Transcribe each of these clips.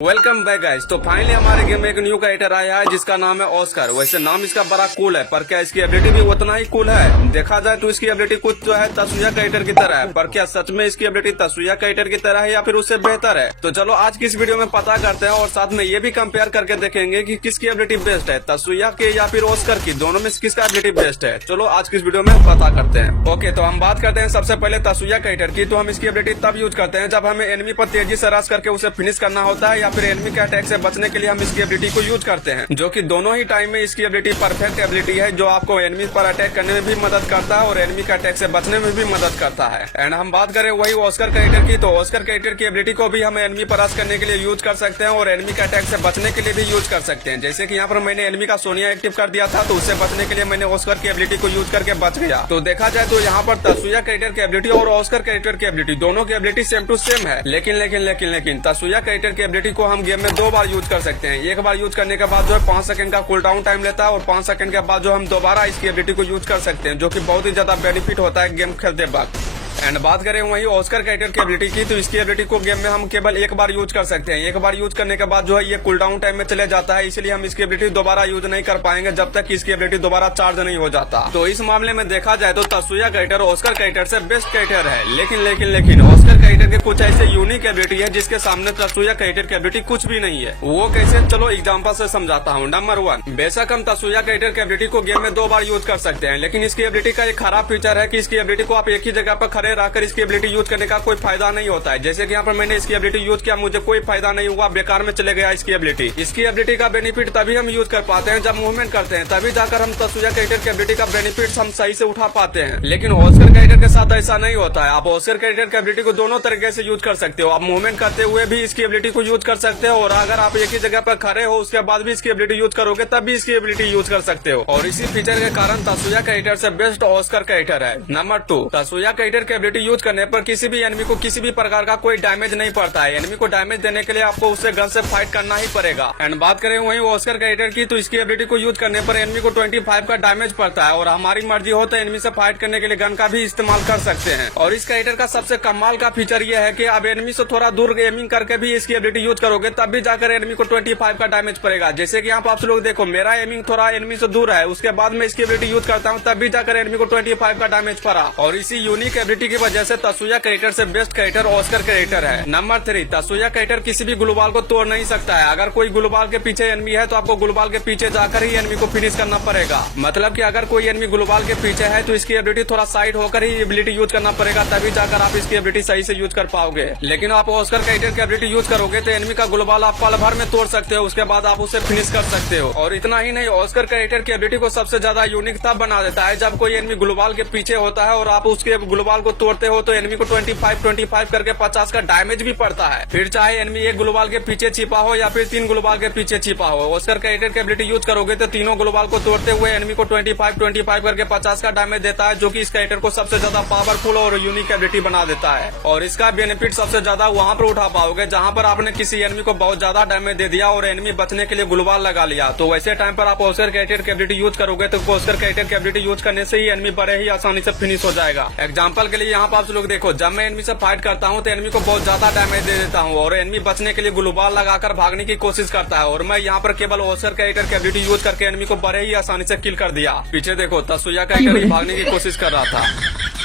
Welcome back guys. तो finally हमारे game में एक न्यू कैरेक्टर आया है जिसका नाम है ऑस्कर। वैसे नाम इसका बड़ा कूल है, पर क्या इसकी एबिलिटी भी उतना ही कूल है? देखा जाए तो इसकी एबिलिटी कुछ जो है तसुया कैरेक्टर की तरह है, पर क्या सच में इसकी एबिलिटी तसुया कैरेक्टर की तरह है या फिर उससे बेहतर है? तो चलो आज की इस वीडियो में पता करते हैं और साथ में ये भी कंपेयर करके देखेंगे कि किसकी एबिलिटी बेस्ट है, तसुया के या फिर ऑस्कर की। दोनों में किसका एबिलिटी बेस्ट है, चलो आज की इस वीडियो में पता करते हैं। ओके, तो हम बात करते हैं सबसे पहले तसुया कैरेक्टर की। तो हम इसकी एबिलिटी तब यूज करते हैं जब हमें एनिमी पर तेजी से रश करके उसे फिनिश करना होता है या फिर एनिमी के अटैक से बचने के लिए हम इसकी एबिलिटी को यूज करते हैं, जो कि दोनों ही टाइम में इसकी एबिलिटी परफेक्ट एबिलिटी है, जो आपको एनिमी पर अटैक करने में भी मदद करता है और एनिमी के अटैक से बचने में भी मदद करता है। एंड हम बात करें वही ऑस्कर कैरेक्टर की, तो ऑस्कर कैरेक्टर की एबिलिटी को भी हम एनिमी पर रश करने के लिए यूज कर सकते हैं और एनिमी के अटैक से बचने के लिए भी यूज कर सकते हैं। जैसे कि यहाँ पर मैंने एनिमी का सोनिया एक्टिव कर दिया था, तो उससे बचने के लिए मैंने ऑस्कर की एबिलिटी को यूज करके बच गया। तो देखा जाए तो यहाँ पर तसुया कैरेक्टर की एबिलिटी और ऑस्कर कैरेक्टर की एबिलिटी दोनों की एबिलिटी सेम टू सेम है, लेकिन तसुया कैरेक्टर की एबिलिटी को हम गेम में 2 बार यूज कर सकते हैं। एक बार यूज करने के बाद जो है 5 सेकंड का कूल डाउन टाइम लेता है और 5 सेकंड के बाद जो हम दोबारा इसकी एबिलिटी को यूज कर सकते हैं, जो कि बहुत ही ज्यादा बेनिफिट होता है गेम खेलते वक्त। एंड बात करें वही ऑस्कर कैरेक्टर की एबिलिटी की, तो इसकी एबिलिटी को गेम में हम केवल एक बार यूज कर सकते हैं। एक बार यूज करने के बाद जो है ये कूल डाउन टाइम में चले जाता है, इसलिए हम इसकी एबिलिटी दोबारा यूज नहीं कर पाएंगे जब तक इसकी एबिलिटी दोबारा चार्ज नहीं हो जाता। तो इस मामले में देखा जाए तो तसुया कैरेक्टर ऑस्कर कैरेक्टर से बेस्ट कैरेक्टर है, लेकिन ऑस्कर कैरेक्टर के कुछ ऐसे यूनिक एबिलिटी है जिसके सामने तसुया कैरेक्टर की एबिलिटी कुछ भी नहीं है। वो कैसे, चलो एग्जाम्पल से समझाता हूँ। नंबर 1, बेशक हम तसुया कैरेक्टर की एबिलिटी को गेम में 2 बार यूज कर सकते हैं, लेकिन इसकी एबिलिटी का एक खराब फीचर है कि इसकी एबिलिटी को आप एक ही जगह पर खड़े रहकर इसकी एबिलिटी यूज करने का कोई फायदा नहीं होता है। जैसे कि यहाँ पर मैंने इसकी एबिलिटी यूज किया, मुझे कोई फायदा नहीं हुआ, बेकार में चले गया इसकी एबिलिटी। इसकी एबिलिटी का बेनिफिट तभी हम यूज कर पाते हैं जब मूवमेंट करते हैं, तभी जाकर हम तसुया कैरेक्टर की एबिलिटी का बेनिफिट हम सही से उठा पाते हैं। लेकिन ऑस्कर कैरेक्टर के साथ ऐसा नहीं होता है। आप ऑस्कर कैरेक्टर की एबिलिटी को दोनों तरीके से यूज कर सकते हो। आप मूवमेंट करते हुए भी इसकी एबिलिटी को यूज कर सकते हो, और अगर आप एक ही जगह पर खड़े हो उसके बाद भी इसकी एबिलिटी यूज करोगे तब भी इसकी एबिलिटी यूज कर सकते हो। और इसी फीचर के कारण तसुया कैरेक्टर से बेस्ट ऑस्कर कैरेक्टर है। नंबर 2, तसुया कैरेक्टर की एबिलिटी यूज करने पर किसी भी एनिमी को किसी भी प्रकार का कोई डैमेज नहीं पड़ता है। एनिमी को डैमेज देने के लिए आपको उससे गन से फाइट करना ही पड़ेगा। एंड बात करें वही ऑस्कर कैरेक्टर की, तो इसकी एबिलिटी को यूज करने पर एनिमी को 25 का डैमेज पड़ता है, और हमारी मर्जी हो तो एनिमी से फाइट करने के लिए गन का भी इस्तेमाल कर सकते हैं। और इस कैरेक्टर का सबसे कमाल का फीचर ये है कि आप एनिमी से थोड़ा दूर एमिंग करके भी इसकी एबिलिटी यूज करोगे तब भी जाकर एनिमी को 25 का डैमेज पड़ेगा। जैसे कि यहाँ पर आप लोग देखो, मेरा एमिंग थोड़ा एनिमी से दूर है, उसके बाद में इसकी एबिलिटी यूज करता हूँ तब भी जाकर एनिमी को 25 का डैमेज पड़ा। और इसी यूनिक एबिलिटी की वजह से तसुया कैरेक्टर से बेस्ट कैरेक्टर ऑस्कर कैरेक्टर है। नंबर 3, तसुया कैरेक्टर किसी भी ग्लोबाल को तोड़ नहीं सकता है। अगर कोई ग्लोबाल के पीछे एनिमी है तो आपको ग्लोबाल के पीछे जाकर ही एनिमी को फिनिश करना पड़ेगा। मतलब कि अगर कोई एनिमी ग्लोबाल के पीछे है तो इसकी एबिलिटी थोड़ा साइड होकर ही एबिलिटी यूज करना पड़ेगा, तभी जाकर आप इसकी एबिलिटी सही से यूज कर पाओगे। लेकिन आप ऑस्कर कैरेक्टर की एबिलिटी यूज करोगे तो एनिमी का ग्लोबाल आप पल भर में तोड़ सकते हो, उसके बाद आप उसे फिनिश कर सकते हो। और इतना ही नहीं, ऑस्कर कैरेक्टर की एबिलिटी को सबसे ज्यादा यूनिक तब बना देता है जब कोई एनिमी ग्लोबाल के पीछे होता है और आप उसके ग्लोबाल को तोड़ते हो तो एनिमी को 25 करके 50 का डैमेज भी पड़ता है। फिर चाहे एनिमी एक ग्लोबाल के पीछे छिपा हो या फिर 3 ग्लोबाल के पीछे छिपा हो, ऑस्कर कैरेक्टर की एबिलिटी यूज करोगे तो तीनों ग्लोबाल को तोड़ते हुए एनिमी को 25 करके 50 का डैमेज देता है, जो कि इस कैरेक्टर को सबसे ज्यादा पावरफुल और यूनिक एबिलिटी बना देता है। और इसका बेनिफिट सबसे ज्यादा वहाँ पर उठा पाओगे जहाँ पर आपने किसी एनिमी को बहुत ज्यादा डैमेज दे दिया और एनिमी बचने के लिए ग्लोबाल लगा लिया। तो वैसे टाइम पर आप ऑस्कर कैरेक्टर की एबिलिटी यूज करोगे तो ऑस्कर कैरेक्टर की एबिलिटी यूज करने से ही एनिमी बड़े ही आसानी से फिनिश हो जाएगा। एग्जाम्पल के लिए यहाँ पर आप लोग देखो, जब मैं एनिमी से फाइट करता हूँ तो एनिमी को बहुत ज्यादा डैमेज दे देता हूँ और एनिमी बचने के लिए ग्लोबाल लगाकर भागने की कोशिश करता है, और मैं यहाँ पर केवल ऑस्कर कैरेक्टर की एबिलिटी यूज करके एनिमी को बड़े ही आसानी से किल कर दिया। पीछे देखो, तसुया कैरेक्टर भागने की कोशिश कर रहा था,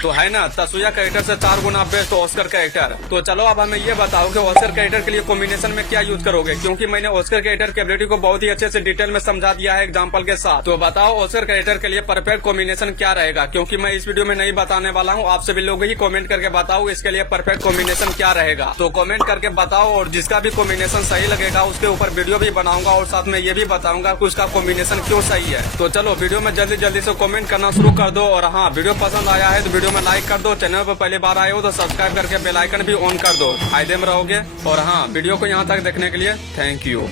तो है ना, तसुया कैरेक्टर से 4 गुना बेस्ट ऑस्कर कैरेक्टर। तो चलो अब हमें ये बताओ कि ऑस्कर कैरेक्टर के लिए कॉम्बिनेशन में क्या यूज करोगे, क्योंकि मैंने ऑस्कर कैरेक्टर की एबिलिटी को बहुत ही अच्छे से डिटेल में समझा दिया है एग्जांपल के साथ। तो बताओ ऑस्कर कैरेक्टर के लिए परफेक्ट कॉम्बिनेशन क्या रहेगा, क्योंकि मैं इस वीडियो में नहीं बताने वाला हूँ, आप सभी लोग ही कमेंट करके बताओ इसके लिए परफेक्ट कॉम्बिनेशन क्या रहेगा। तो कमेंट करके बताओ, और जिसका भी कॉम्बिनेशन सही लगेगा उसके ऊपर वीडियो भी बनाऊंगा और साथ में ये भी बताऊंगा कि उसका कॉम्बिनेशन क्यों सही है। तो चलो वीडियो में जल्दी से कमेंट करना शुरू कर दो, और हाँ, वीडियो पसंद आया है तो वीडियो में लाइक कर दो, चैनल पर पहली बार आए हो तो सब्सक्राइब करके बेल आइकन भी ऑन कर दो, फायदे में रहोगे। और हाँ, वीडियो को यहाँ तक देखने के लिए थैंक यू।